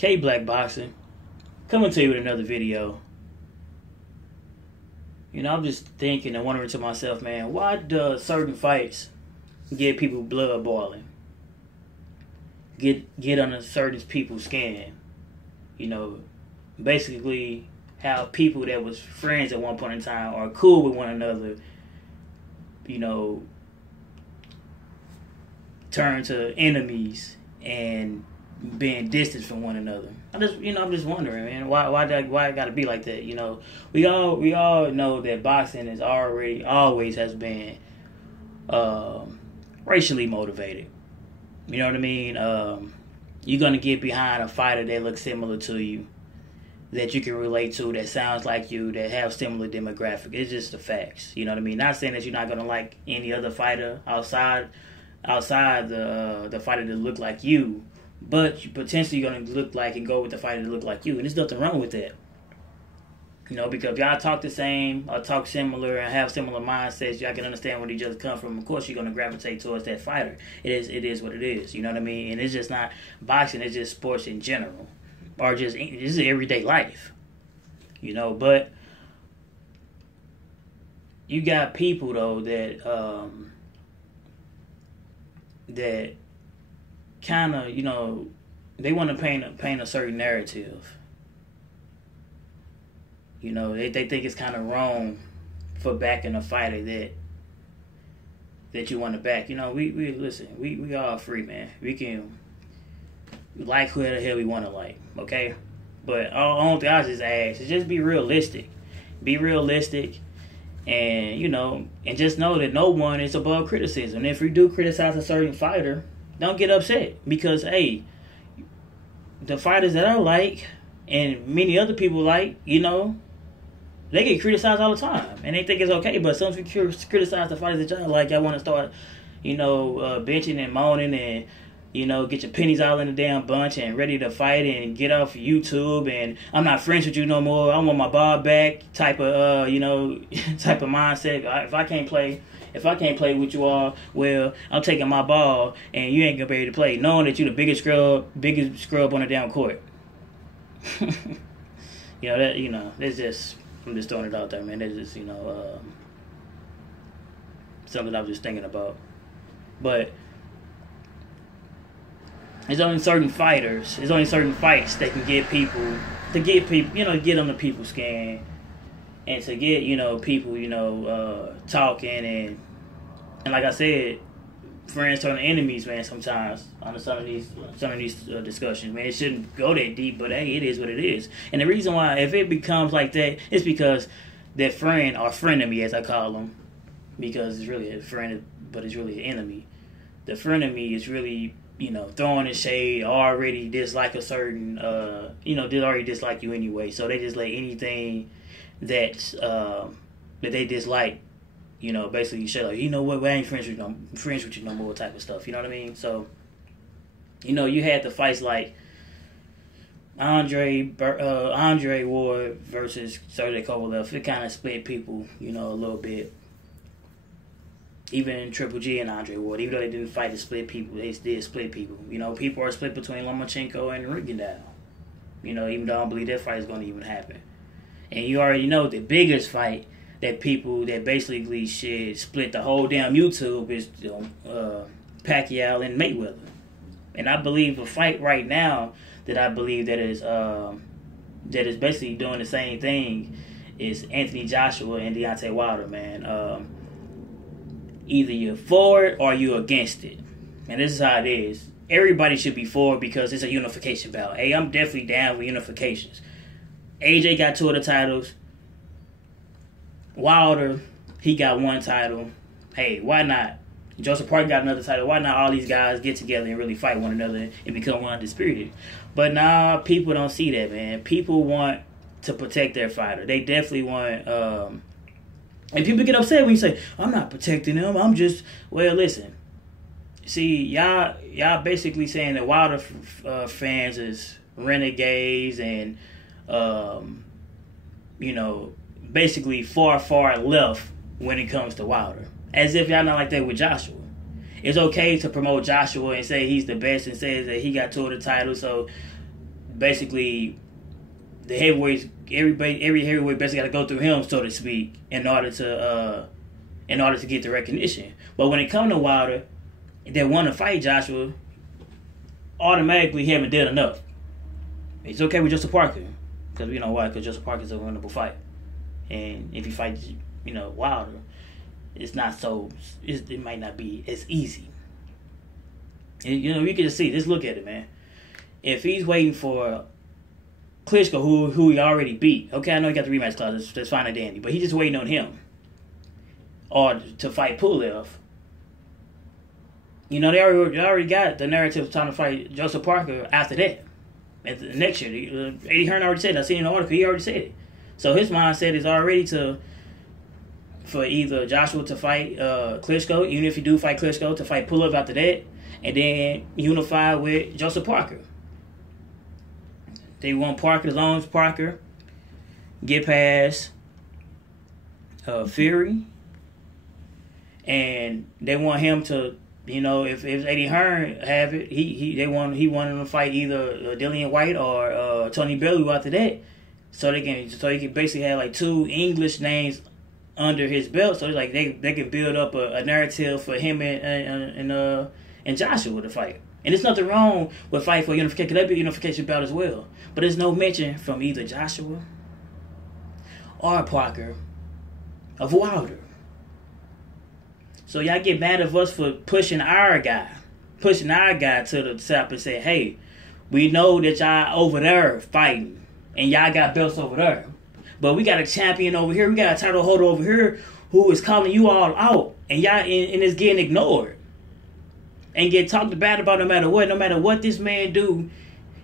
K Black Boxing, coming to you with another video. You know, I'm just thinking and wondering to myself, man, why does certain fights get people blood boiling? Get under certain people's skin? You know, basically how people that was friends at one point in time are cool with one another, you know, turn to enemies and being distant from one another. I'm just wondering, man, why it gotta be like that? You know, we all know that boxing is always has been racially motivated. You know what I mean? You're gonna get behind a fighter that looks similar to you, that you can relate to, that sounds like you, that have similar demographic. It's just the facts. You know what I mean? Not saying that you're not gonna like any other fighter outside the fighter that look like you, but you potentially gonna look like and go with the fighter that look like you, and there's nothing wrong with that. You know, because y'all talk the same, or talk similar, and have similar mindsets, y'all can understand where each other come from. Of course, you're gonna gravitate towards that fighter. It is what it is. You know what I mean? And it's just not boxing; it's just sports in general, or just this is everyday life. You know, but you got people though that kind of, you know, they want to paint a certain narrative. You know, they think it's kind of wrong for backing a fighter that you want to back. You know, we listen, we all free, man. We can like who the hell we want to like, okay? But all I just ask is just be realistic. Be realistic. And, you know, and just know that no one is above criticism. And if you do criticize a certain fighter, don't get upset. Because, hey, the fighters that I like and many other people like, you know, they get criticized all the time. And they think it's okay. But some people criticize the fighters that y'all like. Y'all want to start, you know, bitching and moaning and, you know, get your pennies all in the damn bunch and ready to fight and get off YouTube and I'm not friends with you no more. I want my ball back type of you know, type of mindset. If I can't play with you all, well, I'm taking my ball and you ain't gonna be able to play, knowing that you the biggest scrub on the damn court. That's just, I'm just throwing it out there, man. That's just, you know, something I was just thinking about. But there's only certain fights that can get people, you know, get under people's skin and to get, you know, people, you know, talking and like I said, friends turn to enemies, man, sometimes on some of these discussions, man. It shouldn't go that deep, but hey, it is what it is. And the reason why, if it becomes like that, it's because that friend, or frenemy as I call them, because it's really a friend, but it's really an enemy. The frenemy is really, you know, throwing a shade, already dislike a certain, you know, they already dislike you anyway. So they just let anything that they dislike, you know, basically shut up. You know what, we ain't friends with you no more type of stuff. You know what I mean? So, you know, you had the fights like Andre Ward versus Sergey Kovalev. It kind of split people, you know, a little bit. Even Triple G and Andre Ward, even though they didn't fight to split people, they did split people. You know, people are split between Lomachenko and Rigondeaux. You know, even though I don't believe that fight is going to even happen. And you already know the biggest fight that people that basically should split the whole damn YouTube is, you know, Pacquiao and Mayweather. And I believe a fight right now that I believe that is basically doing the same thing is Anthony Joshua and Deontay Wilder, man. Either you're for it or you're against it. And this is how it is. Everybody should be for it because it's a unification bout. Hey, I'm definitely down with unifications. AJ got 2 of the titles. Wilder, he got 1 title. Hey, why not? Joseph Parker got another title. Why not all these guys get together and really fight one another and become undisputed? But nah, people don't see that, man. People want to protect their fighter. They definitely want... And people get upset when you say, I'm not protecting them. I'm just... Well, listen. See, y'all basically saying that Wilder fans is renegades and, you know, basically far left when it comes to Wilder. As if y'all not like that with Joshua. It's okay to promote Joshua and say he's the best and say that he got 2 of the titles. So basically the heavyweights, every heavyweight basically got to go through him, so to speak, in order to get the recognition. But when it comes to Wilder, they want to fight Joshua, automatically he haven't done enough. It's okay with Joseph Parker, because we know why, because Joseph Parker's a winnable fight. And if you fight, Wilder, it's not so, it might not be as easy. And, you can just see, just look at it, man. If he's waiting for Klitschko, who he already beat, okay, I know he got the rematch clause, that's fine and dandy, but he's just waiting on him. Or to fight Pulev. They already got the narrative of trying to fight Joseph Parker after that. At the next year. Eddie Hearn already said it. I seen in the article, he already said it. So his mindset is already for either Joshua to fight Klitschko, even if he do fight Klitschko, to fight Pulev after that, and then unify with Joseph Parker. They want Parker, as long as Parker get past Fury, and they want him to, if Eddie Hearn have it, they want him to fight either Dillian White or Tony Bellew after that, so he can basically have like two English names under his belt, so it's like they can build up a narrative for him and Joshua to fight. And there's nothing wrong with fight for unification. That'd be a unification bout as well. But there's no mention from either Joshua or Parker of Wilder. So y'all get mad at us for pushing our guy to the top and say, hey, we know that y'all over there fighting and y'all got belts over there. But we got a champion over here, we got a title holder over here who is calling you all out, and y'all and it's getting ignored. And get talked bad about no matter what this man do,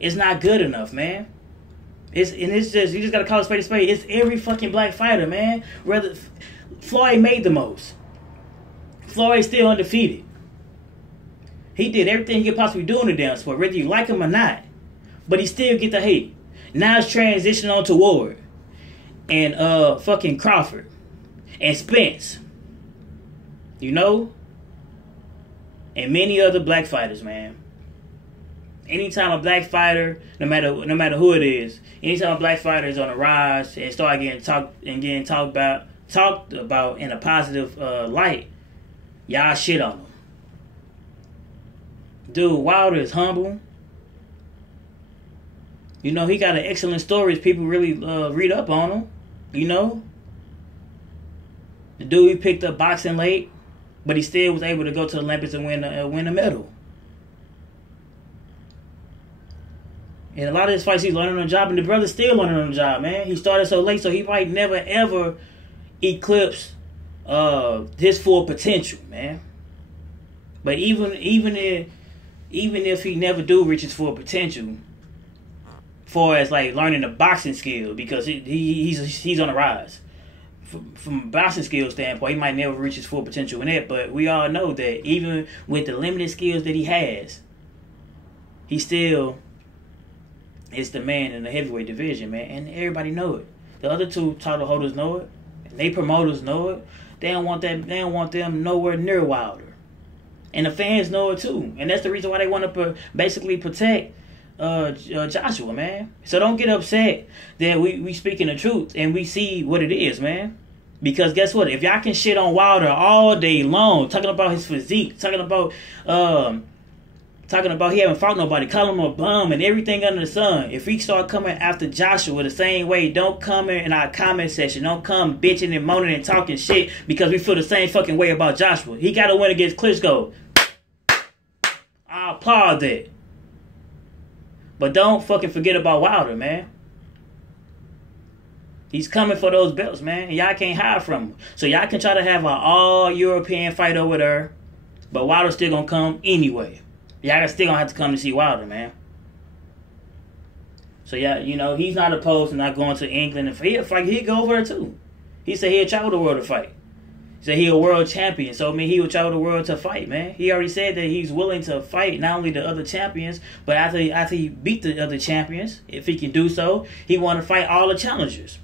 it's not good enough, man. You just gotta call it a spade. It's every fucking black fighter, man. Floyd made the most. Floyd's still undefeated. He did everything he could possibly do in the damn sport, whether you like him or not. But he still get the hate. Now it's transitioning on to Ward and fucking Crawford and Spence. And many other black fighters, man. Anytime a black fighter, no matter who it is, anytime a black fighter is on the rise and start getting talked about in a positive light, y'all shit on him. Dude, Wilder is humble. He got an excellent stories. People really read up on him. The dude, he picked up boxing late, but he still was able to go to the Olympics and win a medal. And a lot of his fights, he's learning on the job, and the brother's still learning on the job, man. He started so late, so he might never, ever eclipse his full potential, man. But even if he never do reach his full potential, far as like learning the boxing skill, because he's on the rise. From a boxing skill standpoint, he might never reach his full potential in it, but we all know that even with the limited skills that he has, he still is the man in the heavyweight division, man, and everybody know it. The other two title holders know it, and they promoters know it. They don't want them nowhere near Wilder, and the fans know it too, and that's the reason why they want to basically protect Joshua, man. So don't get upset that we speaking the truth and we see what it is, man. Because guess what? If y'all can shit on Wilder all day long, talking about his physique, talking about he haven't fought nobody, calling him a bum and everything under the sun. If we start coming after Joshua the same way, don't come in our comment section. Don't come bitching and moaning and talking shit because we feel the same fucking way about Joshua. He got to win against Klitschko. I applaud that. But don't fucking forget about Wilder, man. He's coming for those belts, man. And y'all can't hide from him. So y'all can try to have an all-European fight over there, but Wilder's still going to come anyway. Y'all still going to have to come to see Wilder, man. So, yeah, he's not opposed to not going to England and fight. He'd go over there, too. He said he'd travel the world to fight. He said he's a world champion, so he would travel the world to fight, man. He already said that he's willing to fight not only the other champions, but after he beat the other champions, if he can do so, he want to fight all the challengers.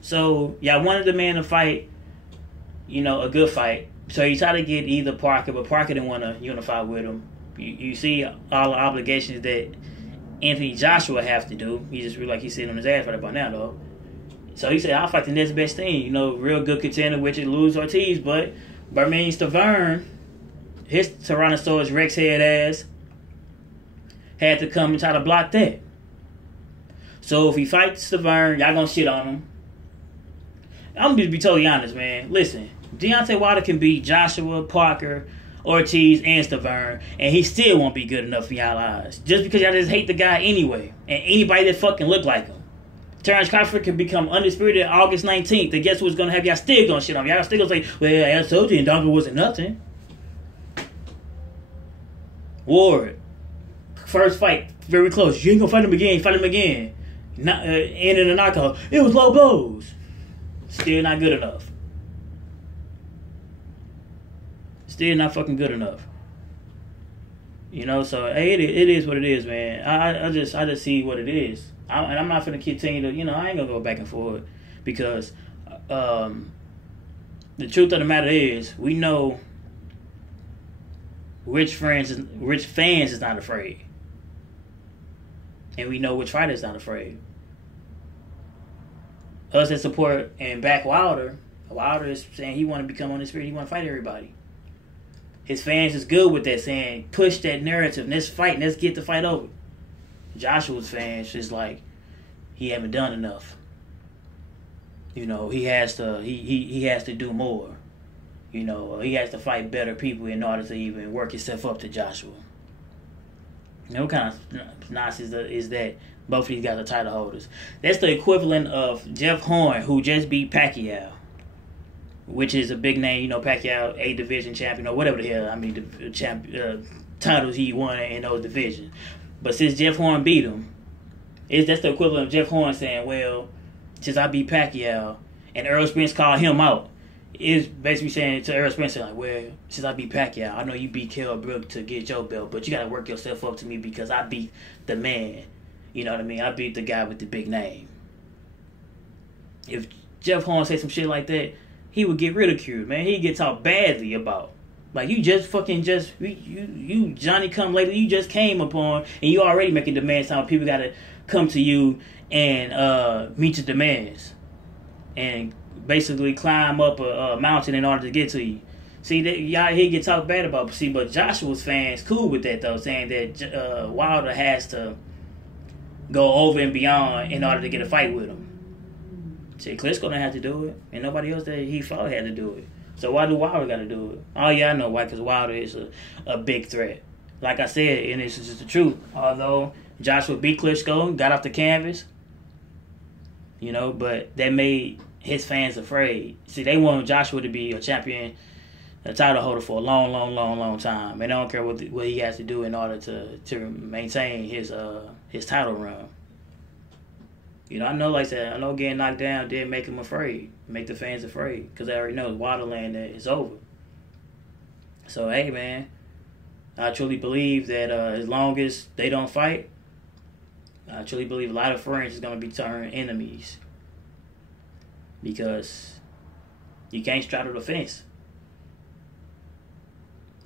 So, y'all wanted the man to fight, a good fight. So he tried to get either Parker, but Parker didn't want to unify with him. You see all the obligations that Anthony Joshua have to do. He just really like he's sitting on his ass right about now, though. So he said, I'll fight the next best thing. You know, real good contender, which is Luis Ortiz. But Bermane Stavern, his Tyrannosaurus Rex head ass, had to come and try to block that. So if he fights Stavern, y'all gonna shit on him. I'm gonna be totally honest, man. Listen, Deontay Wilder can beat Joshua, Parker, Ortiz, and Stavern, and he still won't be good enough in y'all eyes. Just because y'all just hate the guy anyway, and anybody that fucking look like him. Terrence Crawford can become undisputed August 19th, and guess what's gonna have y'all still gonna shit on him? Y'all still gonna say, well, I told you, and Dongo wasn't nothing. Ward, first fight, very close. You ain't gonna fight him again. Fight him again. Not, ending a knockout. It was low blows. Still not good enough. Still not fucking good enough. You know, so hey, it is what it is, man. I just see what it is. And I'm not gonna continue to, you know, I ain't gonna go back and forth because the truth of the matter is, we know which fans is not afraid, and we know which fighter is not afraid. Us that support and back Wilder is saying he want to become undisputed. He want to fight everybody. His fans is good with that, saying push that narrative. Let's fight. Let's get the fight over. Joshua's fans is like he haven't done enough. You know, he has to do more. You know, he has to fight better people in order to even work himself up to Joshua. You know what kind of nonsense is that? Both of these guys are title holders. That's the equivalent of Jeff Horn, who just beat Pacquiao, which is a big name. You know, Pacquiao, A division champion, or whatever the hell. I mean, the titles he won in those divisions. But since Jeff Horn beat him, that's the equivalent of Jeff Horn saying, well, since I beat Pacquiao, and Errol Spence called him out, is basically saying to Errol Spence, like, well, since I beat Pacquiao, I know you beat Kell Brook to get your belt, but you got to work yourself up to me because I beat the man. You know what I mean? I beat the guy with the big name. If Jeff Horn said some shit like that, he would get ridiculed, man. He'd get talked badly about. Like, you Johnny come later, you just came upon, and you already making demands how people got to come to you and meet your demands. And basically climb up a mountain in order to get to you. See, y'all he get talked bad about. See, but Joshua's fans cool with that, though, saying that Wilder has to go over and beyond in order to get a fight with him. See, Klitschko didn't have to do it, and nobody else that he fought had to do it. So why do Wilder got to do it? Oh, yeah, I know why, because Wilder is a big threat. Like I said, and this is just the truth. Although Joshua beat Klitschko, got off the canvas, you know, but that made his fans afraid. See, they want Joshua to be a champion, a title holder for a long time. And they don't care what he has to do in order to maintain his title run. You know, I know, like I said, I know getting knocked down did make him afraid, make the fans afraid, because they already know Wilderland is over. So, hey, man, I truly believe that as long as they don't fight, I truly believe a lot of friends is going to be turned enemies. Because you can't straddle the fence.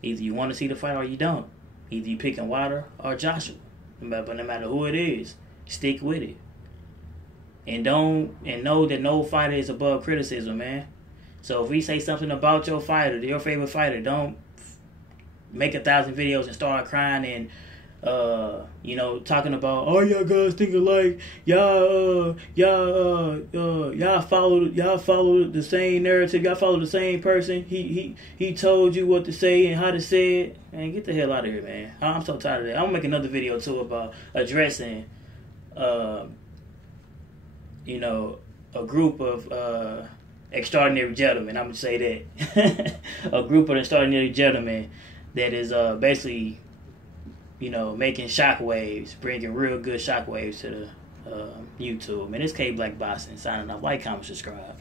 Either you want to see the fight or you don't. Either you picking Wilder or Joshua. But no matter who it is, stick with it. And know that no fighter is above criticism, man. So if we say something about your fighter, your favorite fighter, don't make 1,000 videos and start crying and talking about, oh, y'all guys think alike, y'all follow the same narrative, y'all follow the same person. He told you what to say and how to say it. Man, get the hell out of here, man. I'm so tired of that. I'm gonna make another video too about addressing a group of extraordinary gentlemen. I'm gonna say that. A group of extraordinary gentlemen that is basically making shockwaves, bringing real good shockwaves to the YouTube. And it's K Black Boxing signing off. Like, comment, subscribe.